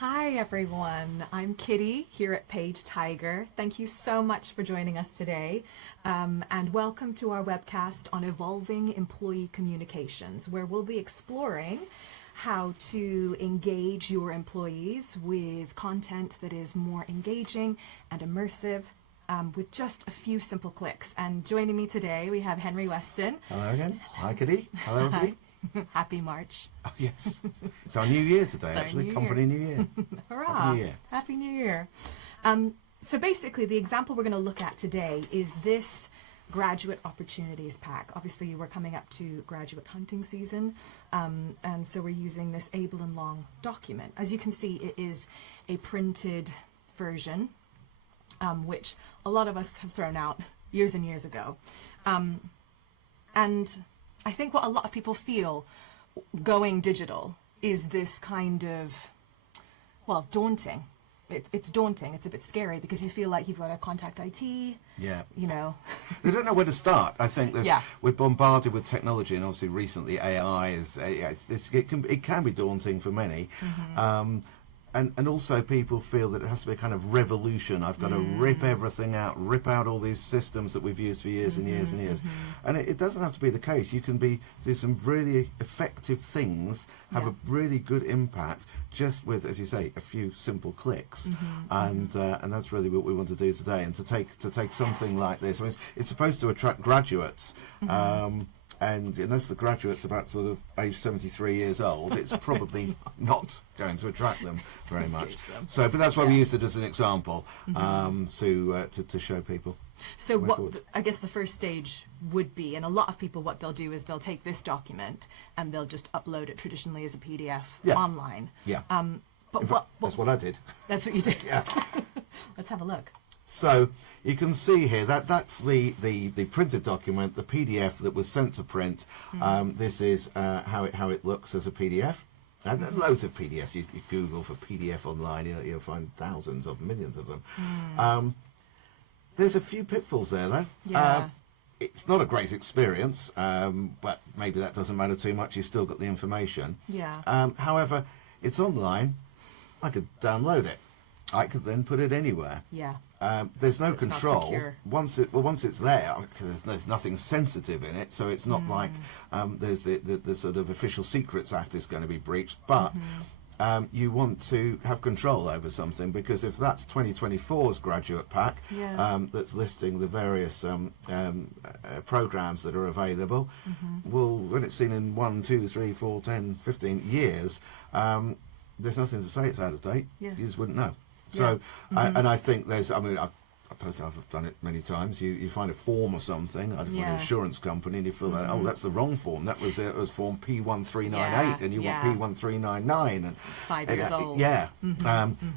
Hi everyone, I'm Kitty here at PageTiger. Thank you so much for joining us today, and welcome to our webcast on evolving employee communications, where we'll be exploring how to engage your employees with content that is more engaging and immersive with just a few simple clicks. And joining me today we have Henry Weston. Hello again. Hi Kitty. Hello everybody. Happy March. Oh yes, it's our new year today, actually. Company New Year. Hurrah. Happy New Year. Happy New Year. So basically the example we're going to look at today is this graduate opportunities pack. Obviously we're coming up to graduate hunting season, and so we're using this able and long document. As you can see, it is a printed version, which a lot of us have thrown out years and years ago. And I think what a lot of people feel going digital is this kind of, well, daunting. It's daunting. It's a bit scary because you feel like you've got to contact IT. Yeah. You know. They don't know where to start. I think we're bombarded with technology, and obviously recently AI it can be daunting for many. Mm-hmm. And also people feel that it has to be a kind of revolution. I've got to rip everything out, rip out all these systems that we've used for years and years and years. And it doesn't have to be the case. You can do some really effective things, have a really good impact, just with, as you say, a few simple clicks. And that's really what we want to do today. And to take something like this, I mean, it's supposed to attract graduates. And unless the graduate's about sort of age 73 years old, it's probably not going to attract them very much. So, but that's why we used it as an example to show people. So what I guess the first stage would be, and a lot of people, what they'll do is they'll take this document and they'll just upload it traditionally as a PDF online. Yeah. But that's what I did. That's what you did. Yeah. Let's have a look. So you can see here that's the printed document, the PDF that was sent to print. This is how it looks as a PDF. And there are loads of PDFs. You Google for PDF online, you'll find thousands of millions of them. There's a few pitfalls there, though. Yeah. It's not a great experience, but maybe that doesn't matter too much. You've still got the information. Yeah. However, it's online. I could download it. I could then put it anywhere. Yeah. There's no So it's not control secure. once it's there, because there's nothing sensitive in it, so it's not like there's the sort of Official Secrets Act is going to be breached, but you want to have control over something, because if that's 2024's graduate pack that's listing the various programs that are available, well, when it's seen in 1, 2, 3, 4, 10, 15 years, there's nothing to say it's out of date. You just wouldn't know. So, and I think I personally, I've done it many times. You find a form or something, I find an insurance company, and you feel that, oh, that's the wrong form. That was form P1398, and you want P1399, and it's 5 years old. Yeah.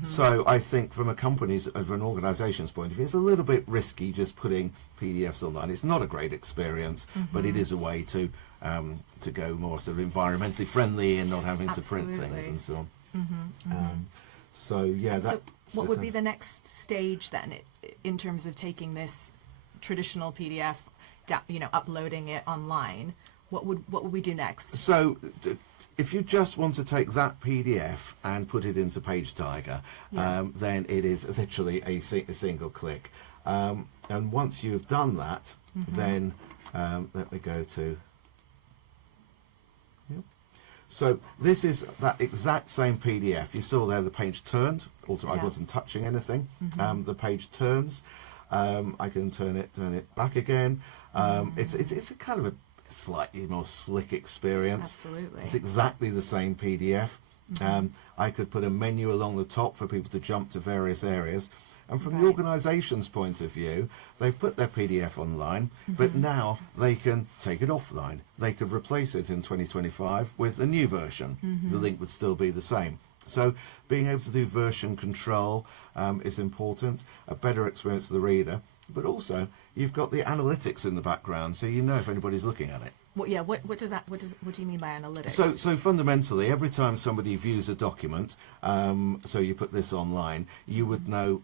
So I think from an organisation's point of view, it's a little bit risky just putting PDFs online. It's not a great experience, but it is a way to go more sort of environmentally friendly and not having to print things and so on. So yeah, so what would be the next stage then, in terms of taking this traditional PDF, uploading it online? What would we do next? So if you just want to take that PDF and put it into PageTiger, then it is literally a single click. And once you've done that, then let me go to. So this is that exact same PDF. You saw there the page turned. Also, I wasn't touching anything. The page turns. I can turn it back again. It's a kind of a slightly more slick experience. Absolutely. It's exactly the same PDF. I could put a menu along the top for people to jump to various areas. And from the organisation's point of view, they've put their PDF online, but now they can take it offline. They could replace it in 2025 with a new version. The link would still be the same. So being able to do version control is important, a better experience for the reader, but also you've got the analytics in the background, so you know if anybody's looking at it. What do you mean by analytics? So fundamentally, every time somebody views a document, so you put this online, you would know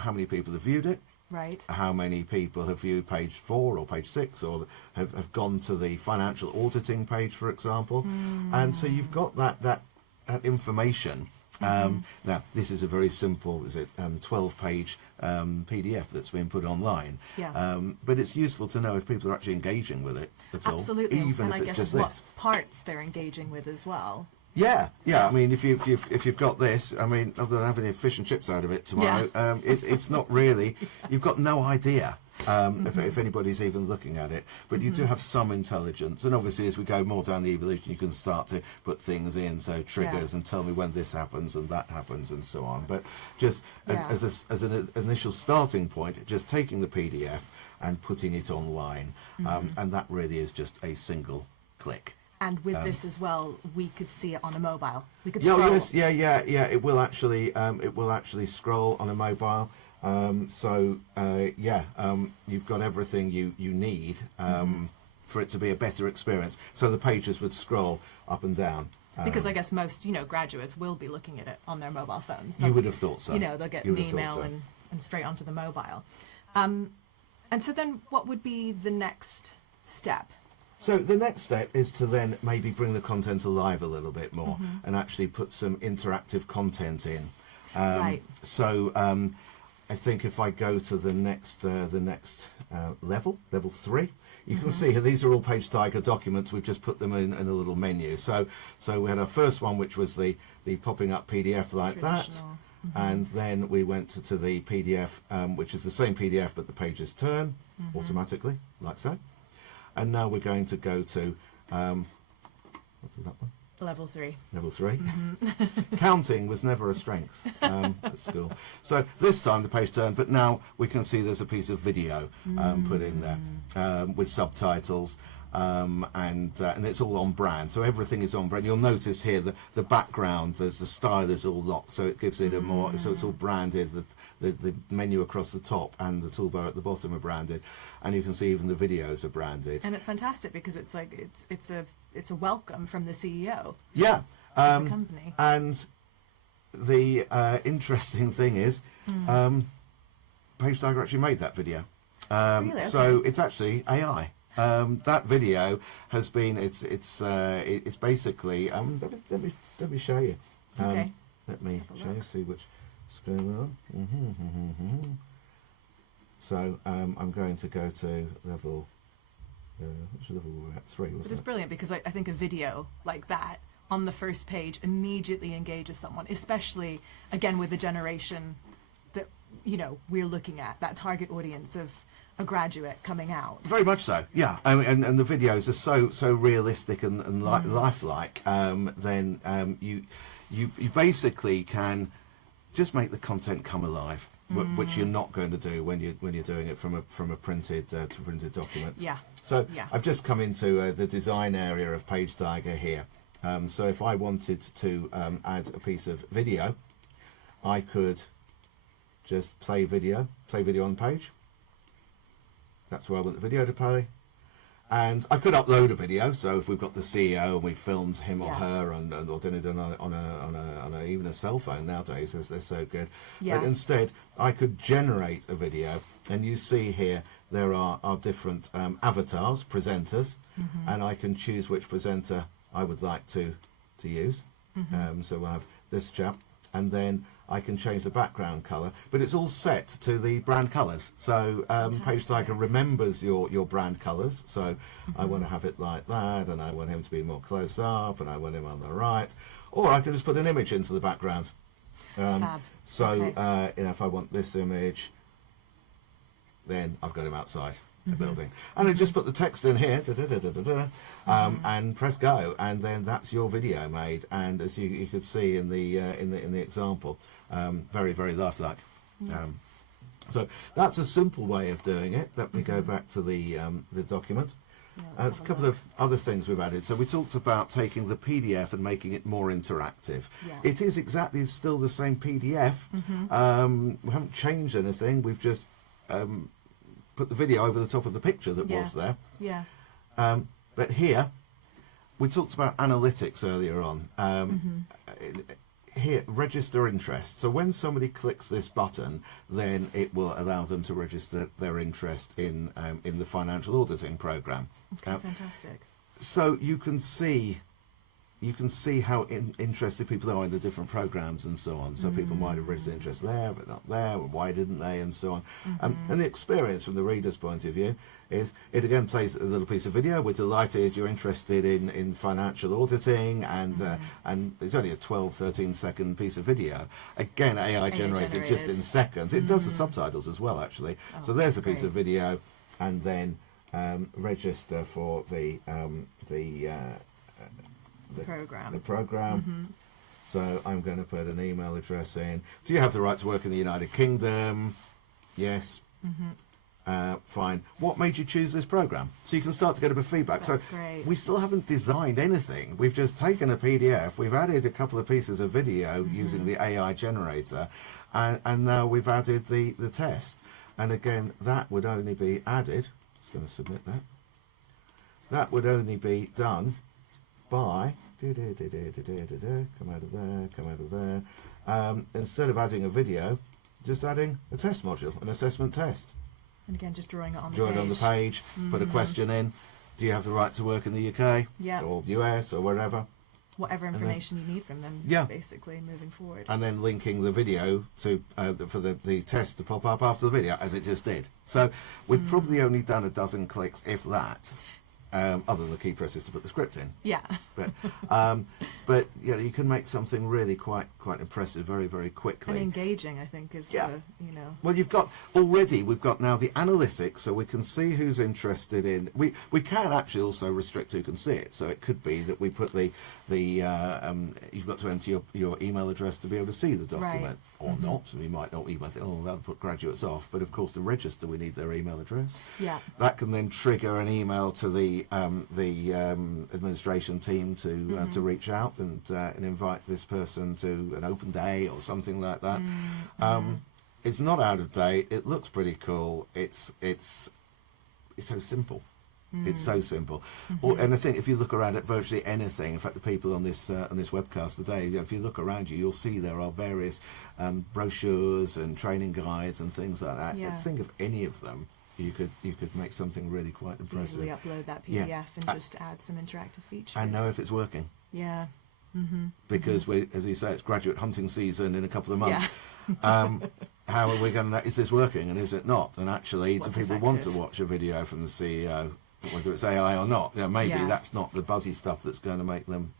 how many people have viewed it, right? How many people have viewed page 4 or page 6, or have gone to the financial auditing page, for example. And so you've got that information Now, this is a very simple, 12-page PDF that's been put online. Yeah. But it's useful to know if people are actually engaging with it at all. Absolutely. Even and if I it's guess just what this. parts they're engaging with as well. Yeah. I mean, if you've got this, I mean, other than having fish and chips out of it tomorrow, it's not really. You've got no idea if anybody's even looking at it. But you do have some intelligence, and obviously, as we go more down the evolution, you can start to put things in, so triggers, and tell me when this happens and that happens and so on. But just as an initial starting point, just taking the PDF and putting it online, and that really is just a single click. And with this as well, we could see it on a mobile. We could Yeah, scroll. yes, yeah. It will actually scroll on a mobile. You've got everything you need for it to be a better experience. So the pages would scroll up and down. Because I guess most, graduates will be looking at it on their mobile phones. You would have thought so. They'll get an email and straight onto the mobile. And so then what would be the next step? So the next step is to then maybe bring the content alive a little bit more and actually put some interactive content in. Right. So I think if I go to the next level 3, you can see here these are all PageTiger documents. We've just put them in a little menu. So we had our first one, which was the popping up PDF like that. And then we went to the PDF, which is the same PDF, but the pages turn automatically, like so. And now we're going to go to, what is that one? Level 3. Level 3. Counting was never a strength at school. So this time the page turned, but now we can see there's a piece of video put in there with subtitles. And it's all on brand, so everything is on brand. You'll notice here the background, there's the style is all locked, so it gives it a more, so it's all branded. The menu across the top and the toolbar at the bottom are branded, and you can see even the videos are branded. And it's fantastic because it's like it's a welcome from the CEO. Yeah, of the company. And the interesting thing is, PageTiger actually made that video. Really? Okay. So it's actually AI. That video has been it's basically let me show you. Okay. Let me show you, see which screen we're on. So I'm going to go to level which level were we at? 3, wasn't it? But it's brilliant because I think a video like that on the first page immediately engages someone, especially again with the generation that we're looking at, that target audience of a graduate coming out. Very much so, yeah. And the videos are so realistic and lifelike. Then you basically can just make the content come alive, which you're not going to do when you're doing it from a printed document. Yeah. So I've just come into the design area of PageTiger here. So if I wanted to add a piece of video, I could just play video on page. That's where I want the video to play. And I could upload a video, so if we've got the CEO and we filmed him or her or done it on even a cell phone nowadays, they're so good. Yeah. But instead, I could generate a video, and you see here there are different avatars, presenters, and I can choose which presenter I would like to use. So we'll have this chap, and then I can change the background colour, but it's all set to the brand colours. So PageTiger remembers your brand colours. So I want to have it like that, and I want him to be more close up, and I want him on the right. Or I can just put an image into the background. Fab. So Okay. if I want this image, then I've got him outside the building, and I just put the text in here, and press go, and then that's your video made. And as you could see in the example, very lifelike. So that's a simple way of doing it. Let me go back to the document. There's a couple of other things we've added. So we talked about taking the PDF and making it more interactive. Yeah. It is exactly still the same PDF. We haven't changed anything. We've just put the video over the top of the picture that was there. Yeah. But here, we talked about analytics earlier on. Here, register interest. So when somebody clicks this button, then it will allow them to register their interest in the financial auditing program. Okay, fantastic. So you can see you can see how interested people are in the different programs and so on. So people might have registered interest there, but not there, and why didn't they, and so on. And the experience from the reader's point of view is, it again plays a little piece of video. We're delighted you're interested in financial auditing, and it's only a 12-13 second piece of video. Again, AI generated just in seconds. It does the subtitles as well, actually. So there's a piece of video, and then register for the program. So I'm going to put an email address in. Do you have the right to work in the United Kingdom? Yes. Fine. What made you choose this program? So you can start to get a bit of feedback. That's great. We still haven't designed anything. We've just taken a PDF, we've added a couple of pieces of video using the AI generator, and now we've added the test. And again, that would only be added, just going to submit that. That would only be done by come out of there, come out of there. Instead of adding a video, just adding a test module, an assessment test. And again, just drawing it on the Draw page. it on the page, put a question in. Do you have the right to work in the UK? Yeah. Or US or wherever? Whatever information you need from them, basically, moving forward. And then linking the video to for the test to pop up after the video, as it just did. So we've probably only done a dozen clicks, if that. Other than the key presses to put the script in. Yeah. But you know, you can make something really quite impressive very, very quickly. And engaging, I think, is the, you know. Well, we've got now the analytics, so we can see who's interested in. We can actually also restrict who can see it. So it could be that we put you've got to enter your email address to be able to see the document, or not. And we might not. We might think, oh, that'll put graduates off. But of course, to register, we need their email address. Yeah. That can then trigger an email to the administration team to reach out and invite this person to an open day or something like that. It's not out of date. It looks pretty cool. It's so simple. It's so simple. And I think if you look around at virtually anything, in fact, the people on this webcast today, if you look around you, you'll see there are various brochures and training guides and things like that. Yeah. Think of any of them. You could make something really quite impressive. Easily upload that PDF and just add some interactive features. And know if it's working. Yeah. Because as you say, it's graduate hunting season in a couple of months. How are we going to know, is this working and is it not? And actually, do people want to watch a video from the CEO, whether it's AI or not? You know, maybe that's not the buzzy stuff that's going to make them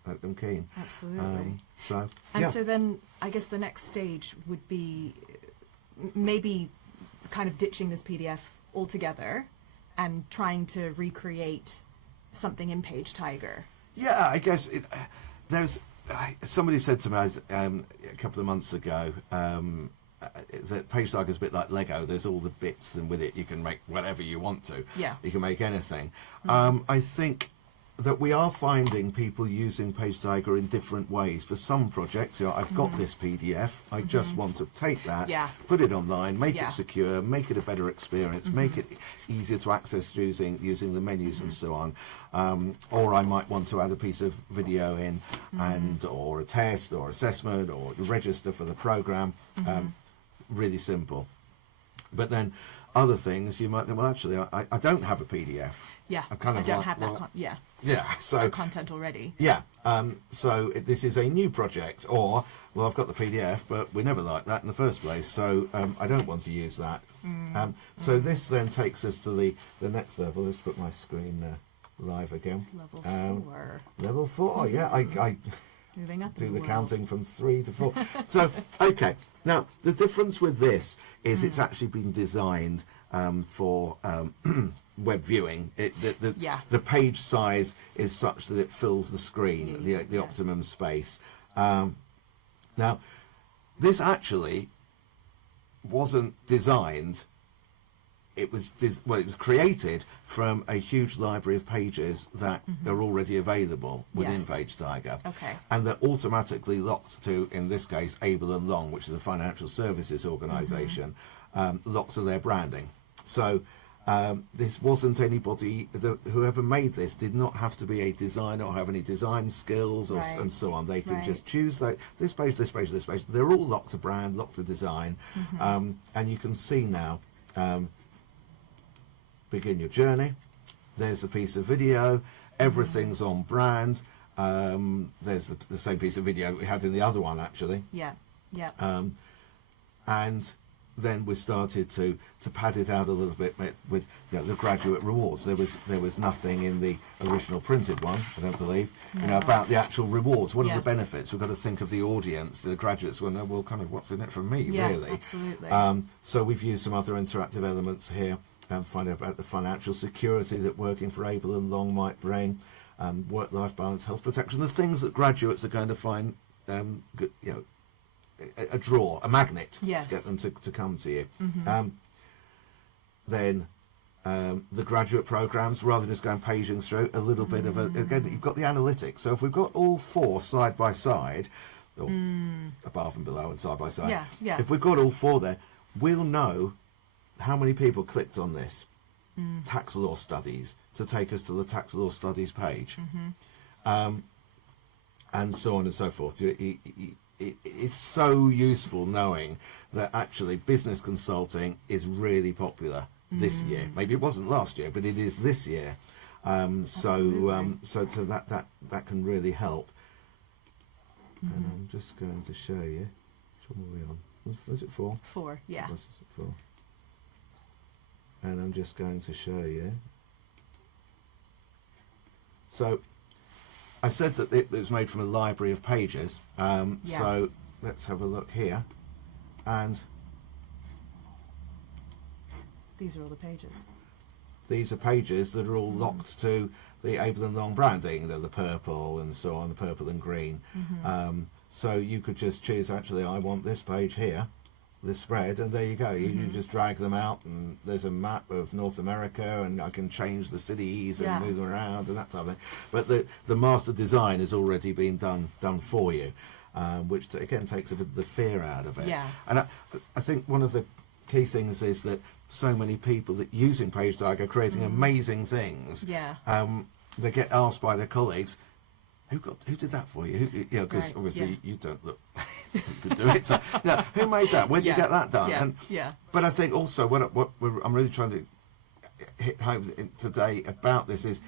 keen. Absolutely. So then I guess the next stage would be maybe kind of ditching this PDF altogether and trying to recreate something in PageTiger. Yeah, I guess there's somebody said to me a couple of months ago that PageTiger is a bit like Lego. There's all the bits, and with it you can make whatever you want to. Yeah. You can make anything. I think that we are finding people using PageTiger in different ways. For some projects, you know, I've got this PDF, I just want to take that, put it online, make it secure, make it a better experience, make it easier to access using the menus and so on. Or I might want to add a piece of video in, or a test or assessment or register for the program. Really simple. But then other things you might think, well, actually, I don't have a PDF. Yeah, I'm kind of I don't have that. So content already. Yeah, so this is a new project, or well, I've got the PDF, but we never liked that in the first place, so I don't want to use that. So this then takes us to the next level. Let's put my screen live again. Level 4. Level 4. Yeah, I moving up. Do the counting from 3 to 4. So okay, now the difference with this is it's actually been designed for web viewing. The page size is such that it fills the screen, the optimum space. Now, this actually wasn't designed. It was it was created from a huge library of pages that are already available within PageTiger, and they're automatically locked to, in this case, Able and Long, which is a financial services organisation, locked to their branding. So this wasn't anybody, whoever made this did not have to be a designer or have any design skills or, and so on. They could just choose this page, this page, this page. They're all locked to brand, locked to design. And you can see now, begin your journey. There's a piece of video. Everything's on brand. There's the same piece of video we had in the other one, actually. Yeah, yeah. And then we started to pad it out a little bit with the graduate rewards. There was nothing in the original printed one, I don't believe, about the actual rewards. What are the benefits? We've got to think of the audience, the graduates. Well, kind of what's in it for me, really. Absolutely. So we've used some other interactive elements here and find out about the financial security that working for Able and Long might bring, work-life balance, health protection, the things that graduates are going to find good, a draw, a magnet to get them to come to you. Then the graduate programs, rather than just going paging through, a little bit of again, you've got the analytics. So if we've got all four side by side, or above and below and side by side, if we've got all four there, we'll know how many people clicked on this tax law studies to take us to the tax law studies page, and so on and so forth. It's so useful knowing that actually business consulting is really popular this year. Maybe it wasn't last year, but it is this year. So that can really help. And I'm just going to show you. Which one were we on? Was it 4? 4, yeah. Was it 4? And I'm just going to show you. So I said that it was made from a library of pages, so let's have a look here, and these are all the pages. These are pages that are all locked to the Able and Long branding, the purple and so on, the purple and green. So you could just choose, actually, I want this page here, this spread, and there you go. You just drag them out, and there's a map of North America, and I can change the cities and move them around and that type of thing. But the master design has already been done for you, which again takes a bit of the fear out of it. And I think one of the key things is that so many people that using PageTiger are creating amazing things. They get asked by their colleagues, who did that for you? Because obviously you don't look you could do it. So, who made that? Where did you get that done? But I think also what I'm really trying to hit home today about this is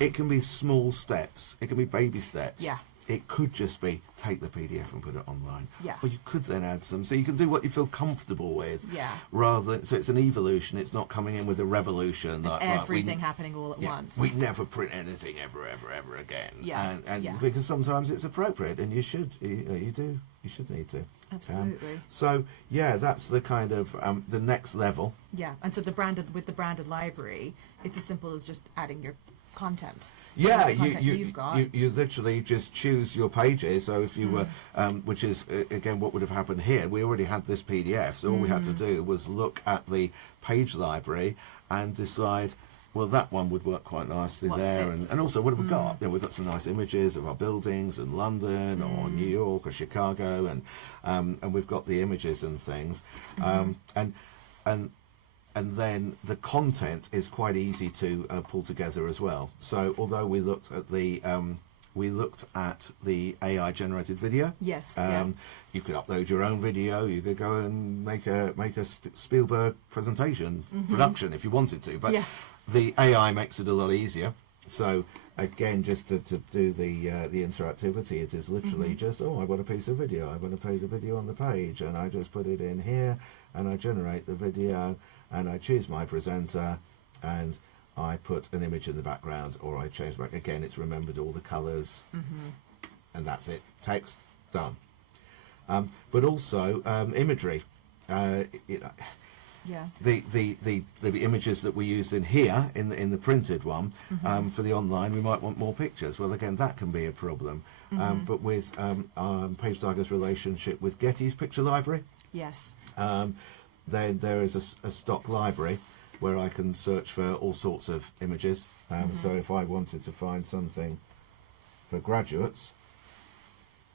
it can be small steps. It can be baby steps. It could just be take the PDF and put it online. Or you could then add some. So you can do what you feel comfortable with. Rather than, so it's an evolution. It's not coming in with a revolution. Like everything happening all at once. We never print anything ever again. And because sometimes it's appropriate, and you should. You should need to. Absolutely. So that's the kind of the next level. And so with the branded library, it's as simple as just adding your content. You literally just choose your pages. So if you were, which is again what would have happened here, we already had this PDF, so all we had to do was look at the page library and decide, well, that one would work quite nicely there, and also what have we got? We've got some nice images of our buildings in London or New York or Chicago, and we've got the images and things, and then the content is quite easy to pull together as well. So although we looked at the AI generated video, you could upload your own video. You could go and make a Spielberg presentation production if you wanted to, but the AI makes it a lot easier. So again, just to do the interactivity, it is literally just, I want a piece of video. I want to play the video on the page, and I just put it in here, and I generate the video, and I choose my presenter, and I put an image in the background, or I change back. Again, it's remembered all the colours, and that's it. Text, done. But also imagery. The images that we used in here in the printed one, for the online, we might want more pictures. Well, again, that can be a problem. But with PageTiger's relationship with Getty's picture library, then there is a stock library where I can search for all sorts of images. So if I wanted to find something for graduates,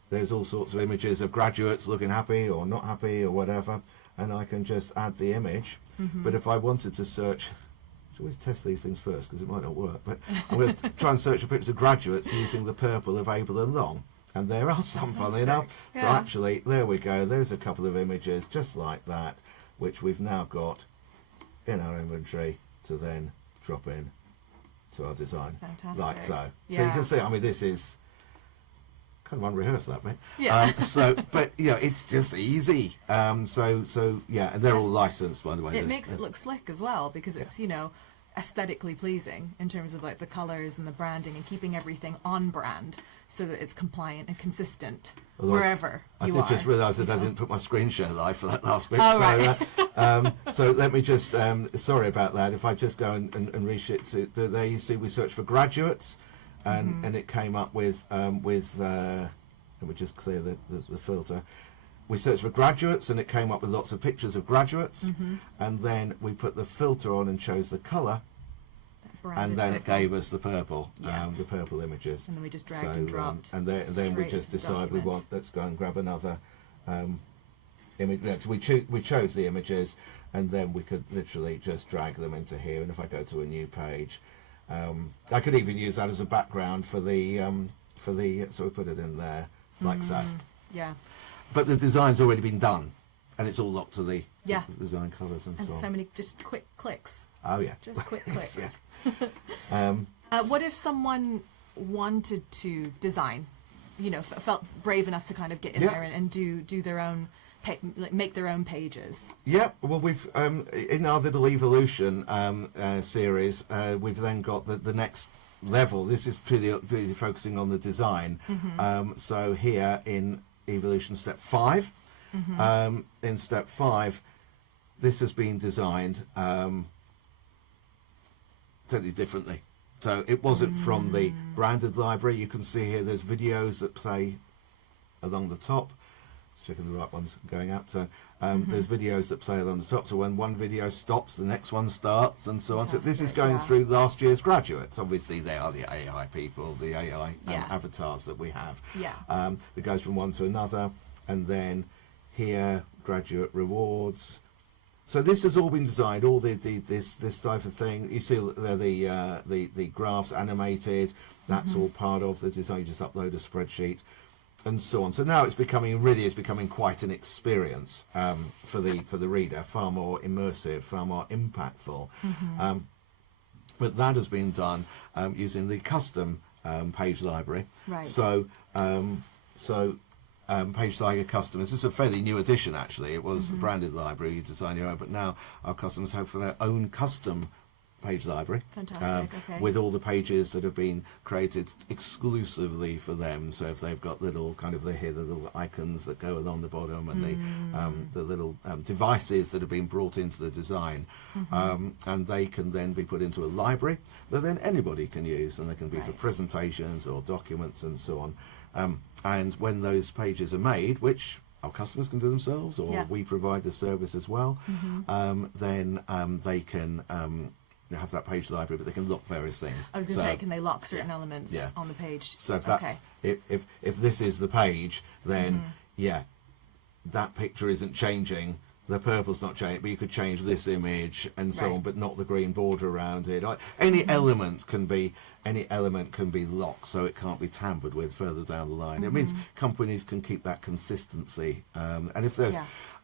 there's all sorts of images of graduates looking happy or not happy or whatever, and I can just add the image. But if I wanted to search, I should always test these things first because it might not work, but I'm going to try and search for pictures of graduates using the purple of Able and Long. And there are some, funnily enough. So actually, there we go. There's a couple of images just like that, which we've now got in our inventory to then drop in to our design. Fantastic. Like so. So you can see, I mean, this is kind of unrehearsed that bit. Yeah. But it's just easy. Yeah, and they're all licensed, by the way. It makes it look slick as well, because it's aesthetically pleasing in terms of like the colors and the branding and keeping everything on brand so that it's compliant and consistent wherever you are. I did just realise that I didn't put my screen share live for that last bit. Oh, right. So let me just, sorry about that. If I just go and reshift to there, you see we searched for graduates, and it came up with let me just clear the filter. We searched for graduates, and it came up with lots of pictures of graduates, and then we put the filter on and chose the colour, and then it gave us the purple images. And then we just dragged and dropped. And then we just decide let's go and grab another image. We chose the images, and then we could literally just drag them into here. And if I go to a new page, I could even use that as a background for the so we put it in there like so. Yeah. But the design's already been done, and it's all locked to the design colours and so on. And so many just quick clicks. Oh yeah. Just quick clicks. Yeah. What if someone wanted to design, felt brave enough to kind of get in there and do their own, make their own pages? Yeah, well, we've in our little evolution series, we've then got the next level. This is purely focusing on the design. So here in evolution step 5, in step 5, this has been designed totally differently. So it wasn't from the branded library. You can see here there's videos that play along the top. Checking the right ones going up. So there's videos that play along the top. So when one video stops, the next one starts, and so on. So this is going through last year's graduates. Obviously, they are the AI people, the AI avatars that we have. Yeah. It goes from one to another, and then here graduate rewards. So this has all been designed, all this type of thing. You see the graphs animated. That's all part of the design. You just upload a spreadsheet, and so on. So now it's becoming quite an experience for the reader, far more immersive, far more impactful. But that has been done using the custom page library. Right. So PageTiger customers, this is a fairly new addition actually. It was a branded library, you design your own, but now our customers have for their own custom page library. Fantastic. Okay. With all the pages that have been created exclusively for them. So if they've got little the little icons that go along the bottom, and the little devices that have been brought into the design, and they can then be put into a library that then anybody can use, and they can be for presentations or documents and so on. And when those pages are made, which our customers can do themselves, or we provide the service as well, then they can have that page library, but they can lock various things. I was going to say, can they lock certain elements on the page? So if that's if this is the page, then that picture isn't changing. The purple's not changing, but you could change this image and so on, but not the green border around it. Any element can be locked, so it can't be tampered with further down the line. It means companies can keep that consistency. And if there's,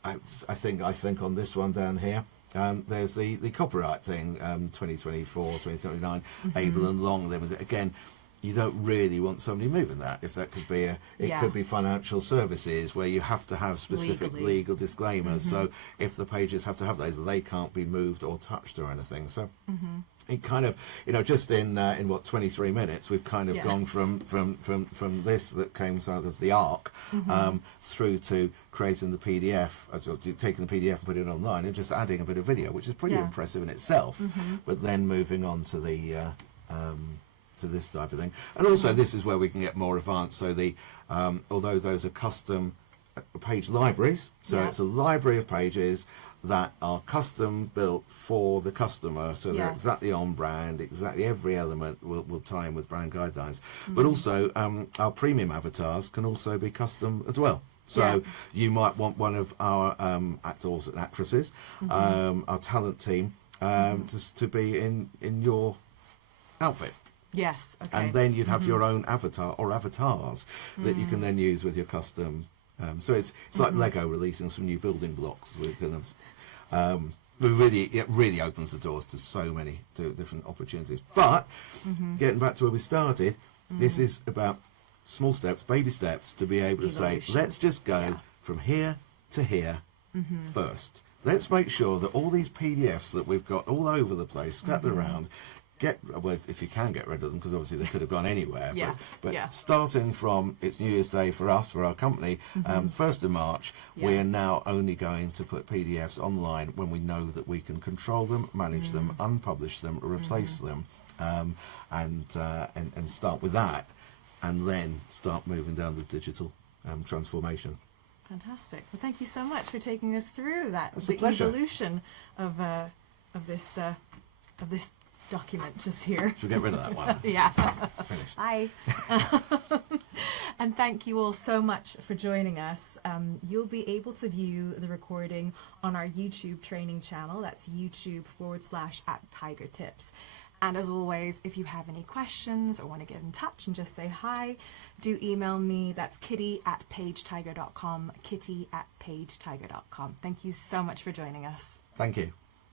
I think on this one down here, there's the copyright thing, 2024, 2079, able and long limited. Again, you don't really want somebody moving that. If that could be it could be financial services where you have to have specific legal disclaimers. So if the pages have to have those, they can't be moved or touched or anything. So it kind of, just in what 23 minutes, we've kind of gone from this that came out of the ARC through to creating the PDF, taking the PDF and putting it online and just adding a bit of video, which is pretty impressive in itself. But then moving on to the to this type of thing, and also this is where we can get more advanced. So the although those are custom page libraries, so it's a library of pages that are custom built for the customer, so they're exactly on brand, exactly every element will tie in with brand guidelines. But also our premium avatars can also be custom as well. So you might want one of our actors and actresses, our talent team, to be in your outfit. Yes. Okay. And then you'd have your own avatar or avatars that you can then use with your custom. So it's like Lego releasing some new building blocks. We kind of it really opens the doors to so many different opportunities. But getting back to where we started, this is about small steps, baby steps, to be able to say, let's just go from here to here first. Let's make sure that all these PDFs that we've got all over the place, scattered around, well, if you can get rid of them, because obviously they could have gone anywhere. But starting from, it's New Year's Day for us, for our company, 1st of March, we are now only going to put PDFs online when we know that we can control them, manage them, unpublish them, replace them, and start with that, and then start moving down the digital transformation. Fantastic. Well, thank you so much for taking us through that, That's the a pleasure. evolution of this document just here. Should we get rid of that one? Yeah. Finished. Bye. And thank you all so much for joining us. You'll be able to view the recording on our YouTube training channel. That's YouTube.com/@TigerTips. And as always, if you have any questions or want to get in touch and just say hi, do email me. That's kitty@PageTiger.com, kitty@PageTiger.com. Thank you so much for joining us. Thank you.